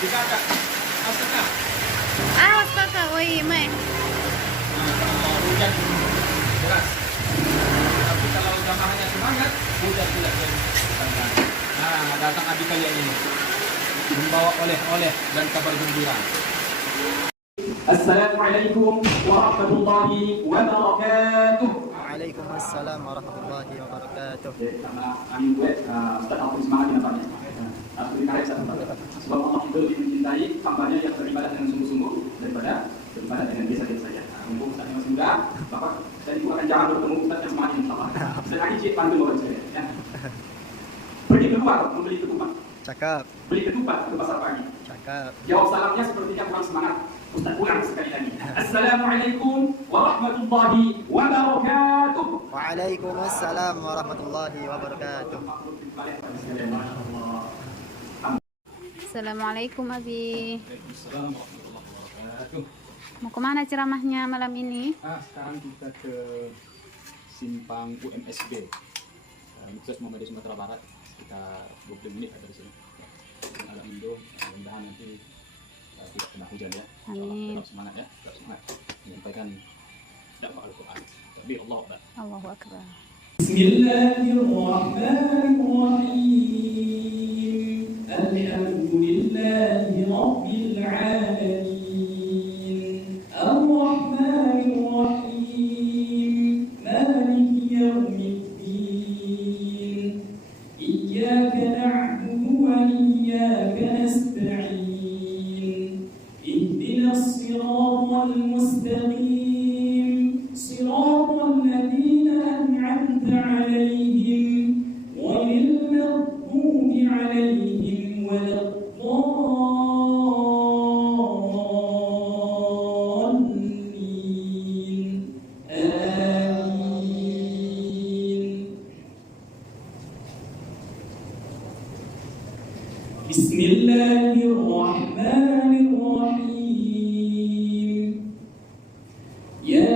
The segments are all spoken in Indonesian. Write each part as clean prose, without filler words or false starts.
Kakak, kakak. Awas kakak, woi Mai. Kalau hujan deras. Tapi kalau jamaahnya semangat, hujan tidak jadi. Nah, datang adik kalian ini membawa oleh-oleh dan kabar gembira. Assalamualaikum warahmatullahi wabarakatuh. Waalaikumsalam warahmatullahi wabarakatuh. Karena kami buat Ustaz Alfred semangat di nampaknya. Harus ditarik satu sebab Allah itu lebih mencintai hambanya yang beribadah dengan sungguh-sungguh daripada beribadah dengan biasa-biasa saja. Mumpung Ustaz masih muda, Bapak saya akan jangan bertemu Ustaz yang semangat insyaAllah. Saya lagi cik panggil bapak saya. Ya. Pergi keluar membeli ketupat. Cakap. Beli ketupat ke pasar pagi. Cakap. Jawab salamnya sepertinya kurang semangat. Ustaz ulang sekali lagi. Assalamualaikum warahmatullahi wabarakatuh. Waalaikumsalam warahmatullahi wabarakatuh. Assalamualaikum Abi. Waalaikumsalam warahmatullahi wabarakatuh. Mau kemana ceramahnya malam ini? Sekarang kita ke simpang UMSB. Universitas Muhammadiyah Sumatera Barat. Sekitar 20 menit ada di sini. Agak mendung, mudah-mudahan nanti tidak kena hujan ya. Amin. Tetap semangat ya, tetap semangat menyampaikan dakwah Al-Quran. Tapi Allah Akbar. Allahu Akbar. Bismillahirrahmanirrahim. Alhamdulillahi Rabbil alamin. Ar-Rahmanirrahim. Maliki yawmiddin. Iyyaka na'budu wa iyyaka nasta'in. Ihdinas siratal mustaqim. Siratal ladzina an'amta 'alaihim ghairil maghdubi 'alaihim waladdallin. Amin. Bismillahirrahmanirrahim. Ya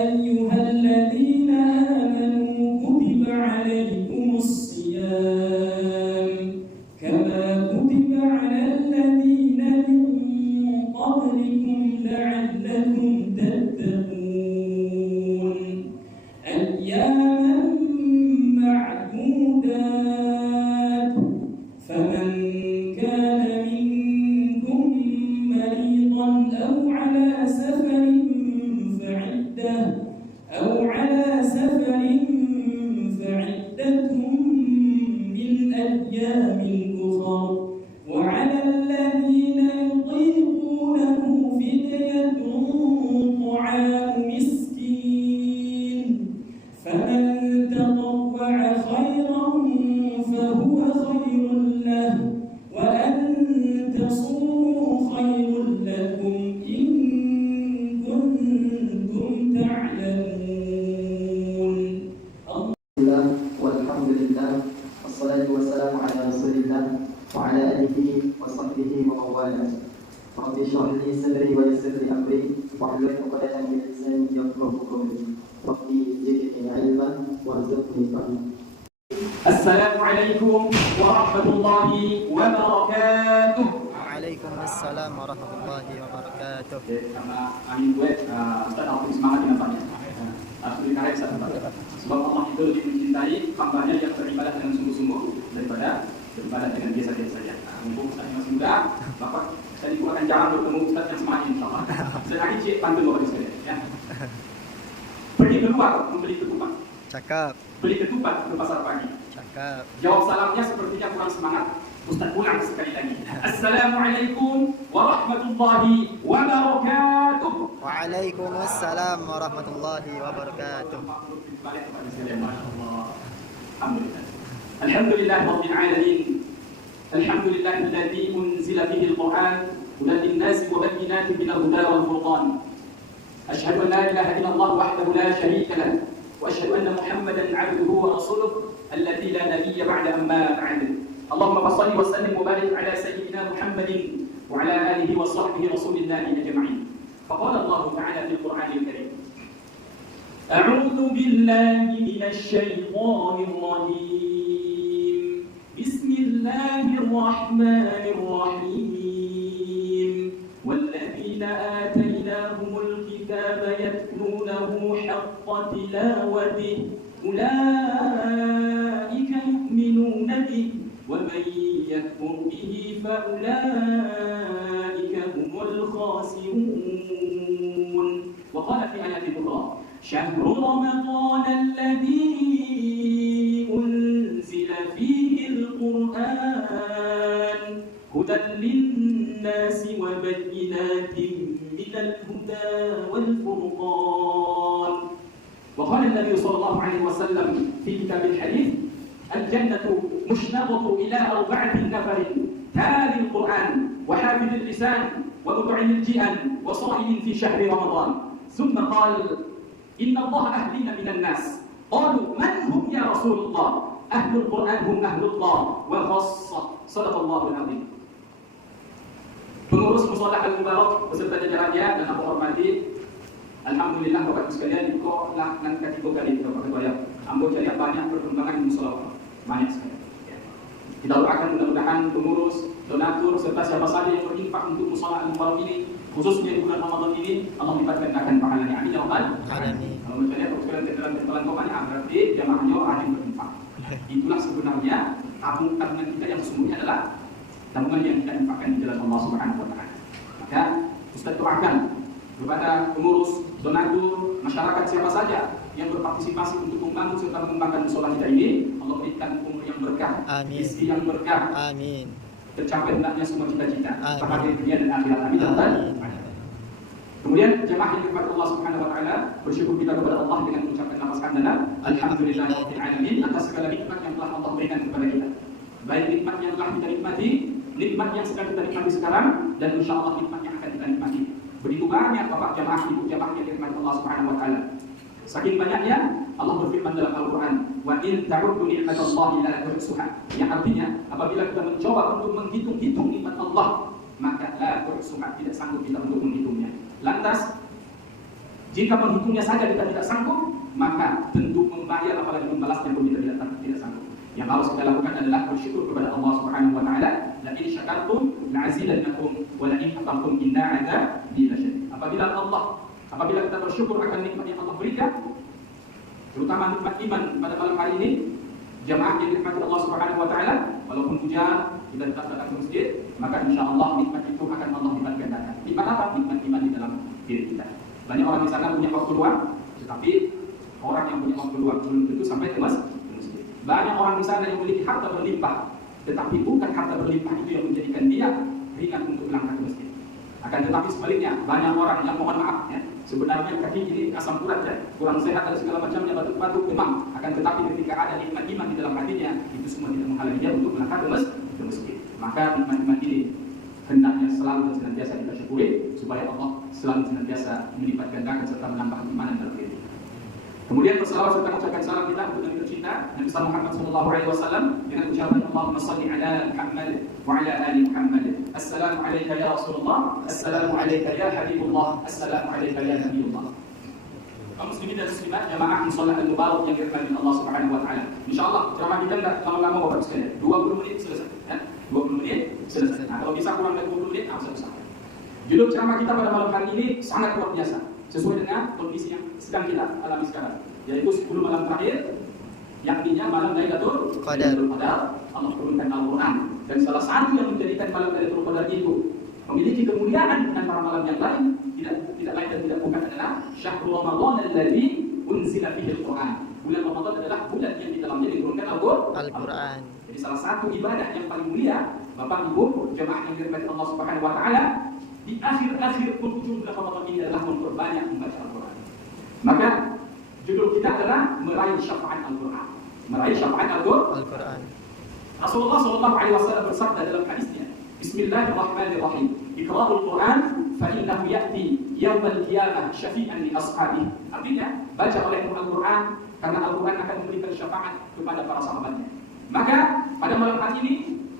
ayyuhalladzina amanu kutiba 'alaikumus shiyam kama kutiba 'alal ladzina min qablikum la'allakum tattaqun. Ayyaman ma'dudat. فمن كان منكم مريضا أو على سفر فعدة من أيام أخر وعلى الذين يطيقونه فدية طعام مسكين فمن تطوع خيرا فهو خير له وأن تصوموا خير لكم إن كنتم تعلمون. والحمد لله والصلاة والسلام على رسول الله وعلى آله وصحبه ومن والاه. رب اشرح لي صدري ويسر لي أمري واحلل عقدة من لساني يفقهوا قولي. ربي زدني علما وارزقني فهما. Assalamualaikum warahmatullahi wabarakatuh. Waalaikumsalam warahmatullahi wabarakatuh. Karena kami buat Ustaz Alfred semangat di nampaknya. Harus ditarik satu sebab Allah itu lebih mencintai hambanya yang beribadah dengan sungguh-sungguh daripada beribadah dengan biasa-biasa saja. Mumpung Ustaz masih muda, Bapak saya akan jangan bertemu Ustaz yang semangat insyaAllah. Saya lagi cik panggil bapak sekalian. Ya. Pergi keluar membeli ketupat. Cakap. Beli ketupat ke pasar pagi. Cakap. Jawab salamnya sepertinya kurang semangat. Ustaz ulang sekali lagi. Assalamualaikum warahmatullahi wabarakatuh. Waalaikumsalam warahmatullahi wabarakatuh. Alhamdulillah Rabbil alamin. Alhamdulillah alladzi unzila fihi al-Qur'an hudan lin-nasi wa bayyinatin minal huda wal furqan. Asyhadu an la ilaha illallah wahdahu la syarika lahu wa asyhadu anna Muhammadan 'abduhu wa rasuluhu alladzi la nabiyya ba'da amma ba'd. اللهم صل وسلم وبارك على سيدنا محمد وعلى آله وصحبه رسول الله أجمعين. فقال الله تعالى في القرآن الكريم: أعوذ بالله من الشيطان الرجيم. بسم الله الرحمن الرحيم. فأولئك هم الخاسرون. وقال في آيات أخرى: شهر رمضان الذي أنزل فيه القرآن هدى للناس وبينات من الهدى والفرقان. وقال النبي صلى الله عليه وسلم في كتاب الحديث: الجنة مشنقة إلى 4 نفر: تالي القرآن، وحافظ اللسان، ومطعم الجيران، وصائم في شهر رمضان. ثم قال: إن الله أهلنا من الناس. قالوا: من هم يا رسول الله؟ أهل القرآن هم أهل الله وخاصة. صدق الله العظيم. Pengurus Musholah Al-Mubarak beserta jajarannya dan aku hormati, alhamdulillah Bapak sekalian, kok lah nan kaki kali Bapak Ketua. Ambo cari banyak perkembangan di musholah, banyak sekali. Kita doakan mudah-mudahan pengurus, donatur serta siapa saja yang berinfak untuk musholah Al-Mubarak ini, khususnya di bulan Ramadan ini, Allah lipat-gandakan pahalanya. Amin ya rabbal alamin. Kalau misalnya sekalian tetelan kokanya berarti jamaahnya rajin berinfak. Itulah sebenarnya tabungan kita yang sesungguhnya adalah tabungan yang kita infakkan di jalan Allah Subhanahu wa taala. Maka Ustaz doakan kepada pengurus, donatur, masyarakat siapa saja yang berpartisipasi untuk membangun serta mengembangkan musholah kita ini, Allah berikan umur yang berkah, rezeki yang berkah. Amin. Tercapai hendaknya semua cita-cita, bahagia dunia dan akhirat. Amin. Kemudian jemaah yang kepada Allah Subhanahu wa taala, bersyukur kita kepada Allah dengan mengucapkan lafaz hamdalah, alhamdulillahirabbil alamin, atas segala nikmat yang telah Allah berikan kepada kita. Baik nikmat yang telah kita nikmati, nikmat yang sedang kita nikmati sekarang, dan insyaallah nikmat yang akan kita nikmati. Begitu banyak Bapak jemaah, Ibu jemaah yang dirahmati Allah Subhanahu wa taala. Saking banyaknya Allah berfirman dalam Al-Qur'an, "Wa in ta'uddu ni'matallahi la tuhsuha." Yang artinya, apabila kita mencoba untuk menghitung-hitung nikmat Allah, maka la tuhsuha, tidak sanggup kita untuk menghitungnya. Lantas, jika menghitungnya saja kita tidak sanggup, maka tentu membayar apalagi membalasnya pun kita tidak sanggup. Yang harus kita lakukan adalah bersyukur kepada Allah Subhanahu wa taala. La in syakartum la'azidannakum wa la in kafartum inna 'adzabi lasyadid. Apabila kita bersyukur akan nikmat yang Allah berikan, terutama nikmat iman pada malam hari ini, jamaah yang dirahmati Allah Subhanahu wa taala, walaupun hujan kita tetap datang ke masjid, maka insyaallah nikmat itu akan Allah lipat gandakan. Nikmat apa? Nikmat iman di dalam diri kita. Banyak orang di sana punya waktu luang, tetapi orang yang punya waktu luang belum tentu sampai ke masjid. Banyak orang di sana yang memiliki harta berlimpah, tetapi bukan harta berlimpah itu yang menjadikan dia ringan untuk melangkah ke masjid. Akan tetapi sebaliknya, banyak orang yang mohon maaf ya, sebenarnya kaki ini asam urat ya, kurang sehat dan segala macamnya, batuk-batuk, demam. Akan tetapi ketika ada nikmat iman di dalam hatinya, itu semua tidak menghalangi dia untuk melangkah ke masjid. Maka nikmat iman ini hendaknya selalu dan senantiasa kita syukuri, supaya Allah selalu senantiasa melipat gandakan serta menambah iman dalam diri. Kemudian berselawat serta ucapkan salam kita untuk Nabi tercinta Nabi Muhammad sallallahu alaihi wasallam dengan ucapan Allahumma shalli ala Muhammad wa ala ali Muhammad. Assalamu alayka ya Rasulullah, assalamu alayka ya Habibullah, assalamu alayka ya Nabiullah. Kaum muslimin dan muslimat jamaah musholah Al-Mubarak yang dirahmati Allah Subhanahu wa taala. Insyaallah ceramah kita enggak lama-lama Bapak sekalian. 20 menit selesai ya. 20 menit selesai. Nah, kalau bisa kurang dari 20 menit selesai. Judul ceramah kita pada malam hari ini sangat luar biasa, sesuai dengan kondisi yang sedang kita alami sekarang, yaitu 10 malam terakhir, yang artinya malam Lailatul Qadar. Allah turunkan Al-Quran, dan salah satu yang menjadikan malam Lailatul Qadar itu memiliki kemuliaan dengan para malam yang lain, tidak lain dan tidak bukan adalah syahrul Ramadan alladzi unzila fihi al-Quran. Bulan Ramadan adalah bulan yang di dalamnya diturunkan Al-Quran. Jadi salah satu ibadah yang paling mulia, Bapak Ibu jemaah yang dirahmati Allah Subhanahu wa taala, di akhir-akhir penghujung bulan Ramadan ini adalah memperbanyak membaca Al-Quran. Maka judul kita adalah meraih syafaat Al-Quran. Meraih syafaat Al-Quran. Rasulullah SAW bersabda dalam hadisnya, Bismillahirrahmanirrahim. Iqra'ul Quran fa innahu ya'ti yaumal qiyamah syafi'an li ashabihi. Artinya, baca oleh Al-Quran karena Al-Quran akan memberikan syafaat kepada para sahabatnya. Maka pada malam hari ini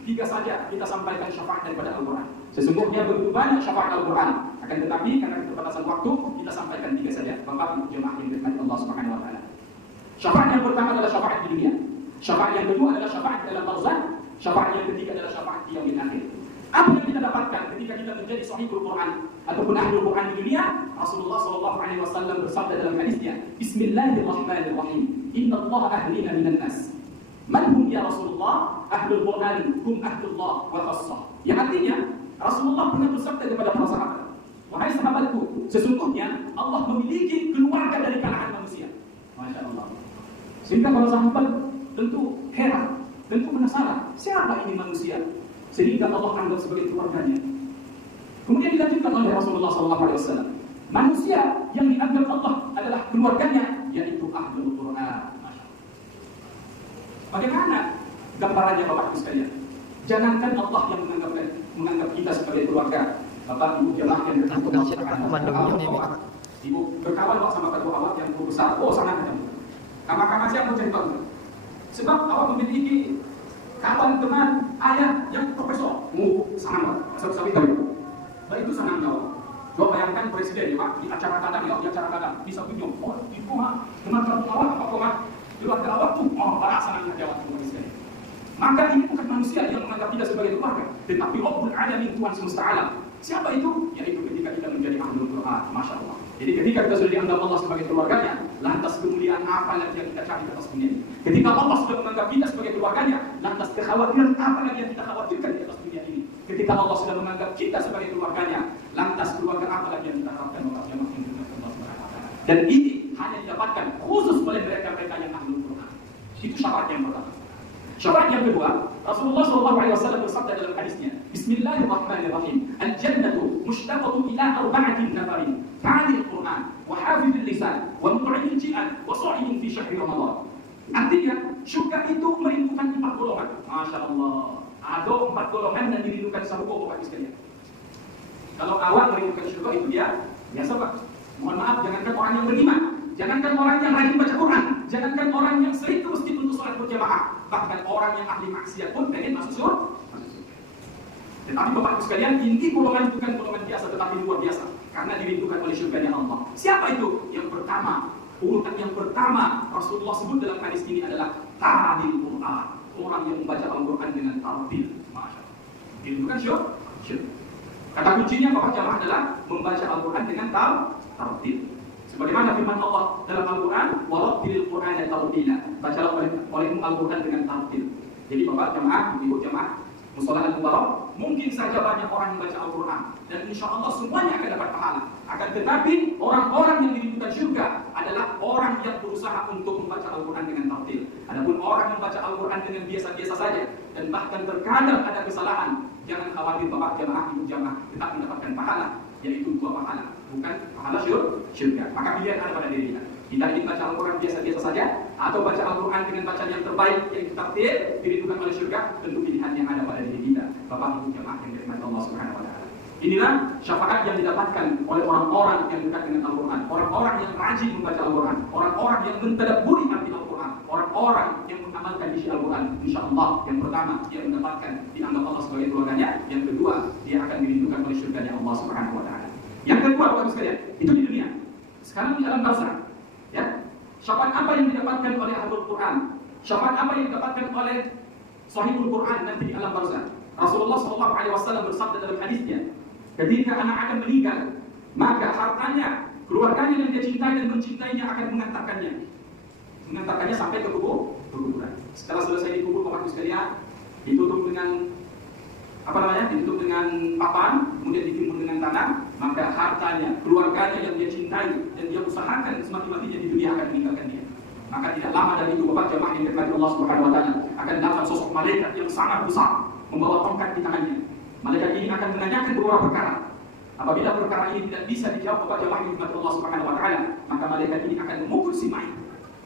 3 saja kita sampaikan syafaat daripada Al-Quran. Sesungguhnya begitu banyak syafaat Al-Quran, akan tetapi karena keterbatasan waktu kita sampaikan 3 saja. Bapak Ibu jemaah yang dirahmati Allah Subhanahu wa taala. Syafaat yang pertama adalah syafaat di dunia. Syafaat yang kedua adalah syafaat dalam barzakh. Syafaat yang ketiga adalah syafaat di yaumil akhir. Apa yang kita dapatkan ketika kita menjadi sahibul Quran ataupun ahlul Quran di dunia? Rasulullah SAW bersabda dalam hadisnya, Bismillahirrahmanirrahim. Innallaha ahlina minan nas. Man hum ya Rasulullah? Ahlul Quran hum ahlullah wa khassah. Yang artinya Rasulullah pernah bersabda kepada para sahabat, wahai sahabatku, sesungguhnya Allah memiliki keluarga dari kalangan manusia. Masya Allah. Sehingga para sahabat tentu heran, tentu penasaran, siapa ini manusia? Sehingga Allah anggap sebagai keluarganya. Kemudian dilanjutkan oleh Rasulullah SAW, manusia yang dianggap Allah adalah keluarganya, yaitu ahlul Quran. Bagaimana gambarannya Bapak Ibu sekalian? Jangankan Allah yang menganggap kita sebagai keluarga, Bapak Ibu jemaah yang berkawan, Ibu berkawan sama ketua awak yang besar, oh sangat ada. Kamar-kamar siapa jadi bangga? Sebab awak memiliki kawan teman ayah yang profesor, sangat sabi tahu. Baik itu sangat jauh. Kau bayangkan presiden ya Pak di acara kadang ya, di acara kadang bisa kunjung. Oh ibu mah teman ketua awak apa kau mah keluarga awak tuh, oh barak sangat jauh presiden. Maka ini bukan manusia yang menganggap kita sebagai keluarga, tetapi Rabbul Alamin, Tuhan semesta alam. Siapa itu? Yaitu ketika kita menjadi ahlul Quran, Masya Allah. Jadi ketika kita sudah dianggap Allah sebagai keluarganya, lantas kemuliaan apa lagi yang kita cari di atas dunia ini? Ketika Allah sudah menganggap kita sebagai keluarganya, lantas kekhawatiran apa lagi yang kita khawatirkan di atas dunia ini? Ketika Allah sudah menganggap kita sebagai keluarganya, lantas keluarga apa lagi yang kita harapkan untuk yang Allah SWT. Dan ini hanya didapatkan khusus oleh mereka-mereka yang ahlul Quran. Itu syarat yang pertama. Syarat yang kedua, Rasulullah SAW bersabda dalam hadisnya, Bismillahirrahmanirrahim, Al-Jannatu mushtaqatu ila arba'atin nafarin, fa'alil Quran, wa hafidil lisan, wa mut'imil ji'an, wa sa'imin fi syahri Ramadan. Artinya, syurga itu merindukan 4 golongan. Masya Allah. Ada 4 golongan yang dirindukan surga, Bapak sekalian. Kalau awak merindukan syurga itu dia, biasa Pak. Mohon maaf, jangankan orang yang beriman, jangankan orang yang rajin baca Quran, jangankan orang yang sering ke masjid untuk sholat berjamaah, bahkan orang yang ahli maksiat pun pengen masuk surga. Tetapi Bapak Ibu sekalian, inti golongan itu bukan golongan biasa, tetapi luar biasa, karena dirindukan oleh surganya Allah. Siapa itu? Yang pertama, urutan yang pertama Rasulullah sebut dalam hadis ini adalah talil Quran, orang yang membaca Al-Quran dengan tartil. Masya Allah. Dirindukan syurga. Kata kuncinya Bapak jamaah adalah membaca Al-Quran dengan tartil. Sebagaimana firman Allah dalam Al-Quran, warattilil Qur'ana tartila. Bacalah olehmu Al-Quran dengan tartil. Jadi Bapak jamaah, Ibu jamaah, musholah al-mubarak, mungkin saja banyak orang yang baca Al-Quran dan insya Allah semuanya akan dapat pahala. Akan tetapi orang-orang yang dirindukan syurga adalah orang yang berusaha untuk membaca Al-Quran dengan tartil. Adapun orang yang membaca Al-Quran dengan biasa-biasa saja dan bahkan terkadang ada kesalahan, jangan khawatir Bapak jamaah, Ibu jamaah, tetap mendapatkan pahala, yaitu 2 pahala, bukan pahala syurga. Maka pilihan ada pada diri kita. Kita ingin baca Al-Quran biasa-biasa saja, atau baca Al-Quran dengan bacaan yang terbaik yang tartil, dirindukan oleh syurga, tentu pilihan yang ada pada diri kita. Bapak Ibu jamaah yang dirahmati Allah Subhanahu wa taala. Inilah syafaat yang didapatkan oleh orang-orang yang dekat dengan Al-Quran, orang-orang yang rajin membaca Al-Quran, orang-orang yang mentadabburi arti Al-Quran, orang-orang yang mengamalkan isi Al-Quran. InsyaAllah yang pertama dia mendapatkan dianggap Allah sebagai keluarganya, yang kedua dia akan dirindukan oleh syurganya Allah Subhanahu wa taala. Yang kedua Bapak sekalian, itu di dunia. Sekarang di alam barzakh, ya. Syafaat apa yang didapatkan oleh ahlul Quran? Syafaat apa yang didapatkan oleh sahibul Quran nanti di alam barzakh? Rasulullah SAW bersabda dalam hadisnya, ketika anak akan meninggal, maka hartanya, keluarganya yang dia cintai dan mencintainya akan mengantarkannya sampai ke kuburan. Setelah selesai dikubur Bapak Ibu sekalian, ditutup dengan ditutup dengan papan, kemudian ditimbun dengan tanah, maka hartanya, keluarganya yang dia cintai dan dia usahakan semati-matinya di dunia akan meninggalkan dia. Maka tidak lama dari itu Bapak jemaah yang dirahmati Allah Subhanahu wa taala, akan datang sosok malaikat yang sangat besar membawa tongkat di tangannya. Malaikat ini akan menanyakan beberapa perkara. Apabila perkara ini tidak bisa dijawab Bapak jemaah yang dirahmati Allah Subhanahu wa taala, maka malaikat ini akan memukul si mayit.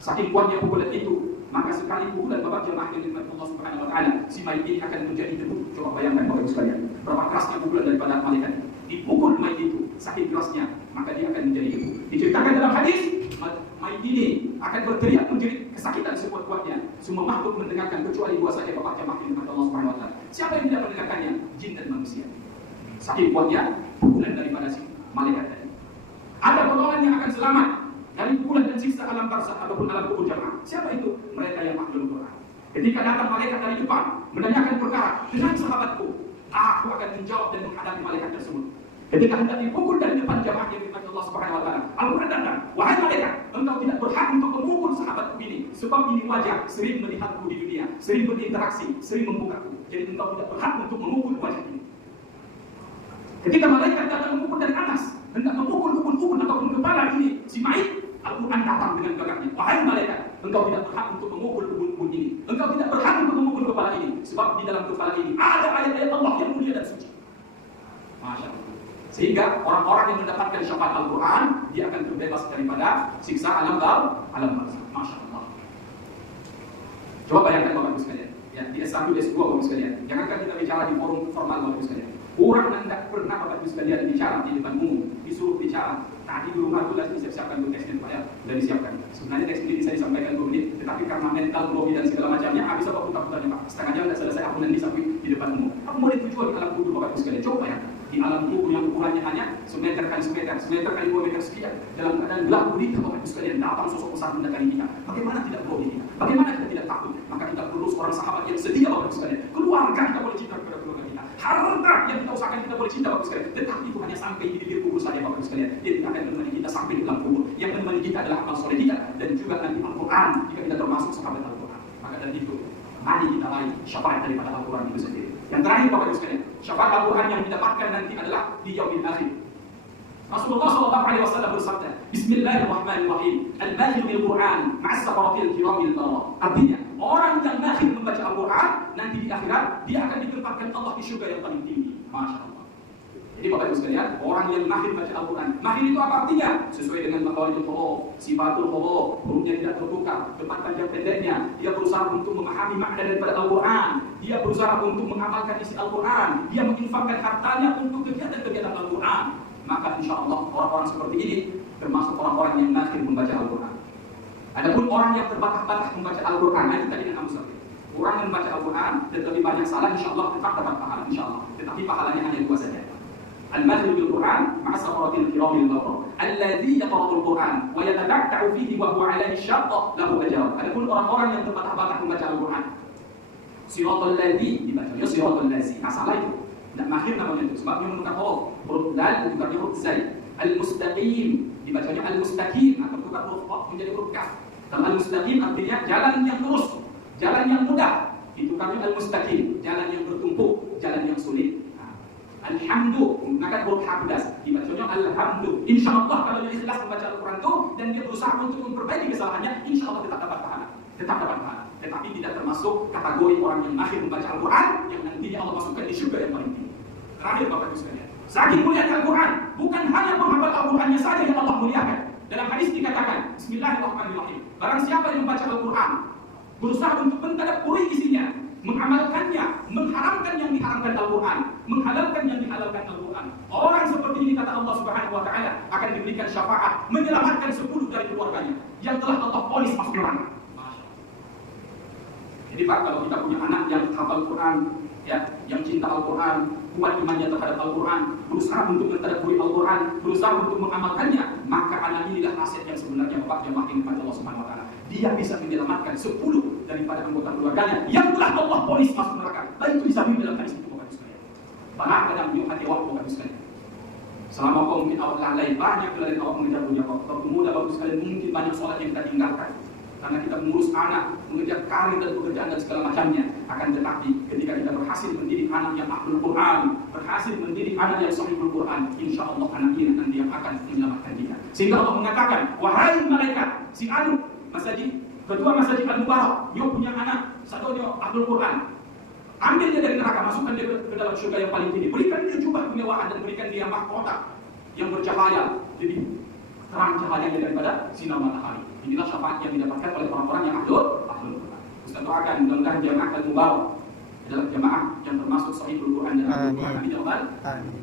Saking kuatnya pukulan itu, maka sekali pukulan Bapak jemaah yang dirahmati Allah Subhanahu wa taala, si mayit ini akan menjadi debu. Coba bayangkan Bapak Ibu sekalian, berapa kerasnya pukulan daripada malaikat ini. Dipukul mayit itu, saking kerasnya, maka dia akan menjadi debu. Diceritakan dalam hadis, mayit ini akan berteriak menjerit kesakitan sekuat-kuatnya. Semua makhluk mendengarkan kecuali 2 saja Bapak jemaah yang dirahmati Allah Subhanahu wa taala. Siapa yang tidak mendengarkannya? Jin dan manusia. Saking kuatnya pukulan daripada si malaikat tadi. Ada golongan yang akan selamat dari pukulan dan siksa alam barzakh ataupun alam kubur jamaah. Siapa itu? Mereka yang ahlul Quran. Ketika datang malaikat dari depan menanyakan perkara, "Dengan sahabatku, aku akan menjawab dan menghadapi malaikat tersebut." Ketika hendak dipukul dari depan jamaah yang dirahmati Allah Subhanahu wa taala, Al-Qur'an datang, "Wahai malaikat, engkau tidak berhak untuk memukul sahabatku ini, sebab ini wajah sering melihatku di dunia, sering berinteraksi, sering membukaku. Jadi engkau tidak berhak untuk memukul wajah ini." Ketika malaikat datang memukul dari atas, hendak memukul ukun ataupun kepala ini si mayit, Al-Quran datang dengan gagahnya, "Wahai malaikat, engkau tidak berhak untuk memukul ukun ini, engkau tidak berhak untuk memukul kepala ini, sebab di dalam kepala ini ada ayat-ayat Allah yang mulia dan suci." Masya Allah. Sehingga orang-orang yang mendapatkan syafaat Al-Quran, dia akan terbebas daripada siksa alam barzakh. Masya Allah. Coba bayangkan Bapak Ibu sekalian, ya, di S1, S2 Bapak Ibu sekalian. Jangankan kita bicara di forum formal Bapak Ibu sekalian. Orang yang tidak pernah Bapak Ibu sekalian bicara di depan umum, disuruh bicara. Tadi di rumah itu lagi siapkan untuk teksnya Pak ya, sudah disiapkan. Sebenarnya teks ini bisa disampaikan 2 menit, tetapi karena mental, grogi dan segala macamnya, habis apa putar-putarnya Pak. Setengah jam tidak selesai, aku nanti sampai di depan umum. Aku mau ditujuan di alam kubur Bapak Ibu sekalian. Coba ya, di alam kubur yang ukurannya hanya semeter kali semeter, semeter kali 2 meter sekian, dalam keadaan gelap gulita Bapak Ibu sekalian, datang sosok besar mendatangi kita. Bagaimana tidak grogi kita? Bagaimana kita tidak takut? Maka kita perlu seorang sahabat yang setia Bapak Ibu sekalian. Keluarga kita boleh cinta kepada keluarga kita. Harta yang kita usahakan kita boleh cinta Bapak Ibu sekalian. Tetapi itu hanya sampai di bibir kubur saja Bapak Ibu sekalian. Dia tidak akan menemani kita sampai di dalam kubur. Yang menemani kita adalah amal soleh kita dan juga nanti Al-Quran jika kita termasuk sahabat Al-Quran. Maka dari itu, mari kita raih syafaat daripada Al-Quran itu sendiri. Yang terakhir Bapak Ibu sekalian, syafaat Al-Quran yang didapatkan nanti adalah di yaumil akhir. Rasulullah SAW bersabda, "Bismillahirrahmanirrahim. Al-mahir bil Quran ma'as safaratil kiramil barah." Artinya, orang yang mahir membaca Al-Quran nanti di akhirat dia akan ditempatkan Allah di surga yang paling tinggi. Masya Allah. Jadi Bapak Ibu sekalian, orang yang mahir baca Al-Quran, mahir itu apa artinya? Sesuai dengan maqalidul huruf, sifatul huruf, hurufnya tidak tertukar, tepat panjang pendeknya. Dia berusaha untuk memahami makna daripada Al-Quran. Dia berusaha untuk mengamalkan isi Al-Quran. Dia menginfakkan hartanya untuk kegiatan-kegiatan Al-Quran. Maka insya Allah orang-orang seperti ini termasuk orang-orang yang mahir membaca Al-Quran. Adapun orang yang terbatas-batas membaca Al-Quran, itu tadi yang kamu sebut. Orang yang membaca Al-Quran dan lebih banyak salah, insya Allah tetap dapat pahala, insya Allah. Tetapi pahalanya hanya 2 saja. Al-mahir bil Quran ma'a safaratil kiramil barah. Alladzi yaqra'ul Quran wa yatatabba'u fihi wa huwa 'alaihi syaqq lahu ajr. Adapun orang-orang yang terbatas-batas membaca Al-Quran, siratal ladzi dibacanya siratal ladzi. Salah itu. Tidak mahir namanya itu, sebabnya menukar huruf dal ditukar huruf zai. Al-mustaqim dibacanya al-mustaqim atau tukar huruf fa menjadi huruf kaf. Kalau al-mustaqim artinya jalan yang lurus, jalan yang mudah. Ditukarnya al-mustaqim, jalan yang bertumpuk, jalan yang sulit. Alhamdu maka huruf hamdas dibacanya alhamdu. Insyaallah kalau dia ikhlas membaca Al-Quran itu dan dia berusaha untuk memperbaiki kesalahannya, insyaallah tetap dapat pahala. Tetap dapat pahala. Tetapi tidak termasuk kategori orang yang mahir membaca Al-Quran yang nantinya Allah masukkan di surga yang paling tinggi. Terakhir Bapak Ibu sekalian, saking mulianya Al-Quran, bukan hanya penghafal Al-Qurannya saja yang Allah muliakan. Dalam hadis dikatakan, Bismillahirrahmanirrahim. Barang siapa yang membaca Al-Quran, berusaha untuk mentadabburi isinya, mengamalkannya, mengharamkan yang diharamkan Al-Quran, menghalalkan yang dihalalkan Al-Quran. Orang seperti ini kata Allah Subhanahu wa taala akan diberikan syafaat, menyelamatkan 10 dari keluarganya yang telah Allah vonis masuk neraka. Jadi Pak, kalau kita punya anak yang hafal Quran, ya, yang cinta Al-Quran, kuat imannya terhadap Al-Quran, berusaha untuk mentadabburi Al-Quran, berusaha untuk mengamalkannya, maka anak inilah aset yang sebenarnya Bapak yang makin kepada Allah Subhanahu wa taala. Dia bisa menyelamatkan 10 daripada anggota keluarganya yang telah Allah vonis masuk neraka. Dan itu disebut dalam hadis itu Bapak sekalian. Banyak kadang punya hati waktu Bapak sekalian. Selama kau mungkin awal lalai, banyak dari awak mengejar dunia kau. Waktu muda Bapak sekalian mungkin banyak sholat yang kita tinggalkan. Karena kita mengurus anak, mengejar karir dan pekerjaan dan segala macamnya. Akan tetapi ketika kita berhasil mendidik anak yang ahlul Quran, berhasil mendidik anak yang sahihul Quran, insya Allah anak ini nanti yang akan menyelamatkan kita. Sehingga Allah mengatakan, wahai malaikat, si anu masjid, ketua masjid Al-Mubarak, dia punya anak, satunya ahlul Quran. Ambil dia dari neraka, masukkan dia ke dalam surga yang paling tinggi. Berikan dia jubah kemewahan dan berikan dia mahkota yang bercahaya. Jadi terang cahayanya daripada sinar matahari. Inilah syafaat yang didapatkan oleh orang-orang yang ahlul Quran. Ustaz doakan mudah-mudahan jamaah Al-Mubarak adalah jamaah yang termasuk sahihul Quran dan ahlul Quran.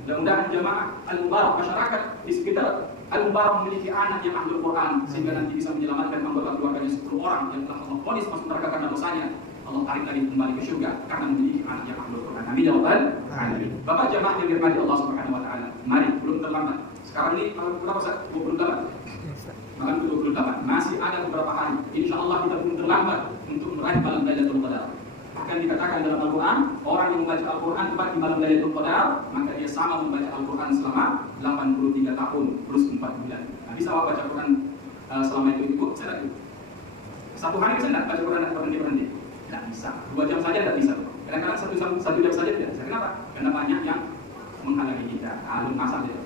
Mudah-mudahan jamaah Al-Mubarak, masyarakat di sekitar Al-Mubarak memiliki anak yang ahlul Quran sehingga nanti bisa menyelamatkan anggota keluarganya 10 orang yang telah Allah vonis masuk neraka karena dosanya. Allah tarik lagi kembali ke surga karena memiliki anak yang ahlul Quran. Amin ya rabbal alamin. Bapak jamaah yang dirahmati Allah Subhanahu wa taala, mari belum terlambat. Sekarang ini berapa Ustaz? 28. Malam 28. Masih ada beberapa hari. Insya Allah kita belum terlambat untuk meraih malam Lailatul Qadar. Akan dikatakan dalam Al-Quran, orang yang membaca Al-Quran tepat di malam Lailatul Qadar, maka dia sama membaca Al-Quran selama 83 tahun plus 4 bulan. Nah, bisa baca Quran selama itu ibu? Saya tidak. Satu hari bisa tidak baca Quran berhenti? Tidak bisa. 2 jam saja tidak bisa. Kadang-kadang satu jam saja tidak bisa. Kenapa? Karena banyak yang menghalangi kita. Alun masal itu.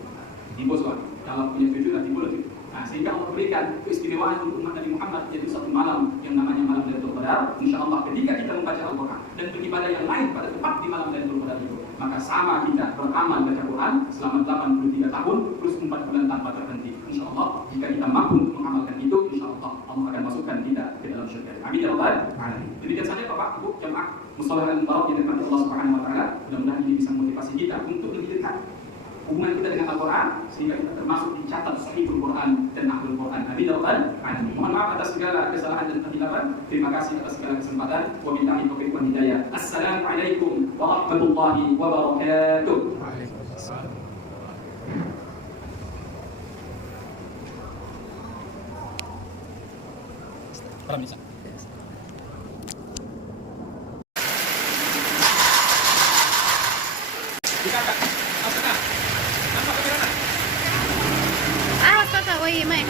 Tipu soal. Kalau punya cucu dan tipu lagi. Nah, sehingga Allah berikan keistimewaan untuk umat Nabi Muhammad, yaitu satu malam yang namanya malam Lailatul Qadar. Insya Allah ketika kita membaca Al-Quran dan beribadah yang lain pada tempat di malam Lailatul Qadar itu, maka sama kita beramal baca Quran selama 83 tahun plus 4 bulan tanpa terhenti. Insya Allah jika kita mampu untuk mengamalkan itu, insya Allah Allah akan masukkan kita ke dalam syurga. Amin ya rabbal alamin. Demikian saja Bapak Ibu jemaah musholah al-mubarak yang dirahmati Allah Subhanahu wa taala. Mudah-mudahan ini bisa memotivasi kita untuk lebih dekat hubungan kita dengan Al-Quran sehingga kita termasuk dicatat Sahihul Quran dan Ahlul Quran. Amin ya rabbal alamin. Mohon maaf atas segala kesalahan dan kehilafan. Terima kasih atas segala kesempatan. Wabillahi taufiq wal hidayah. Assalamualaikum warahmatullahi wabarakatuh. Waalaikumsalam. Permisi. Awas kakak, woi Mai.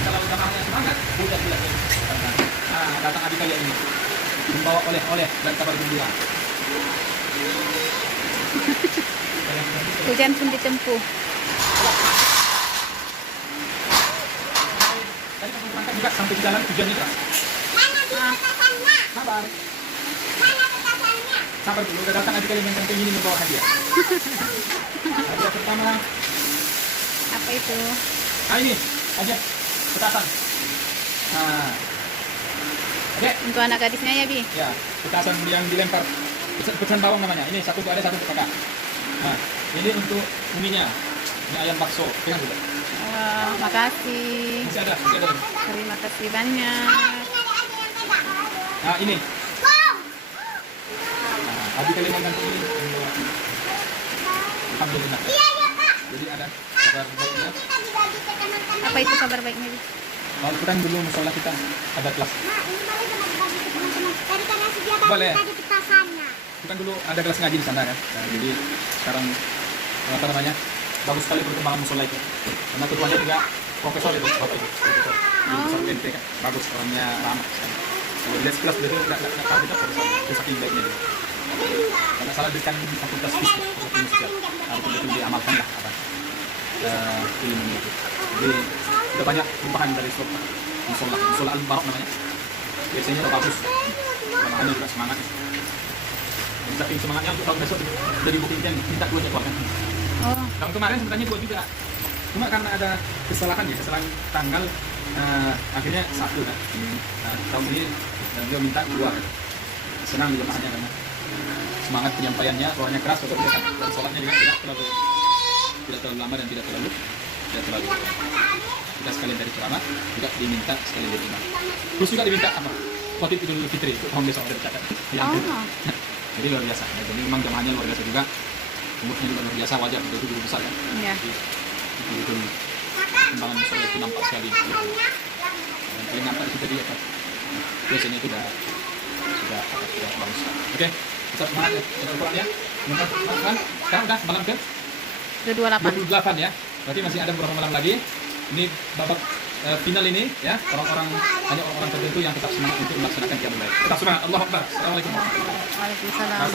Kalau jamaahnya semangat, mudah tidak. Datang adik kalian ini membawa oleh-oleh dan kabar gembira. Hujan pun ditempuh. Tadi kamu berangkat juga sampai di jalan hujan deras. Sabar. Sabar dulu, udah datang adik kalian yang camping ini membawa hadiah. Hadiah pertama. Apa itu? Nah ini, aja petasan. Nah, Dek. Untuk anak gadisnya ya, Bi? Ya, petasan yang dilempar. Petasan bawang namanya. Ini satu untuk ada, satu untuk kakak. Nah, ini untuk uminya. Ini ayam bakso. Pegang dulu. Wah, makasih. Masih ada, masih ada. Terima kasih banyak. Nah, ini. Nah, adik kalian yang gantung ini. Alhamdulillah. Jadi ada kabar baiknya. Apa itu kabar baiknya, Bi? Kalau kita dulu musola kita ada kelas. Boleh. Bukan dulu ada kelas ngaji di sana kan. Nah, jadi sekarang apa namanya? Bagus sekali perkembangan musola itu. Karena ketuanya juga profesor itu, bapak itu. Profesor UNP kan. Bagus orangnya ramah sekali. Kalau lihat kelas beliau tidak tahu kita profesor saking baiknya dia. Karena salah berikan fakultas fisik, fakultas sosial. Harus betul diamalkan lah apa ilmunya itu. Jadi sudah banyak limpahan dari musola al-mubarak namanya. Biasanya udah bagus. Jamaahnya juga semangat. Dan saking semangatnya untuk tahun besok dari bukti yang minta 2 ekor kan. Oh, Tahun kemarin sebenarnya 2 juga. Cuma karena ada kesalahan tanggal akhirnya 1 kan. Tahun ini beliau minta 2 kan. Senang di jemaahnya karena semangat penyampaiannya, suaranya keras, dan sholatnya juga tidak terlalu lama dan tidak terlalu kita sekalian dari ceramah juga diminta sekalian dari imam. Terus juga diminta apa? Khotib Idul Fitri itu tahun besok ada dicatat. Jadi luar biasa. Jadi memang jamaahnya luar biasa juga. Umurnya juga luar biasa, wajar itu guru besar kan. iya. Itu kembangan musola itu nampak sekali. Dan paling nampak itu tadi apa? Biasanya itu sudah bagus. Oke, kita semangat ya. Kita ukurannya. Sekarang udah malam ke 28 ya. Berarti masih ada beberapa malam lagi. Ini babak final ini ya. Hanya orang-orang tertentu yang tetap semangat untuk melaksanakan qiyamul lail. Tetap semangat. Allahu Akbar. Assalamualaikum. Waalaikumsalam.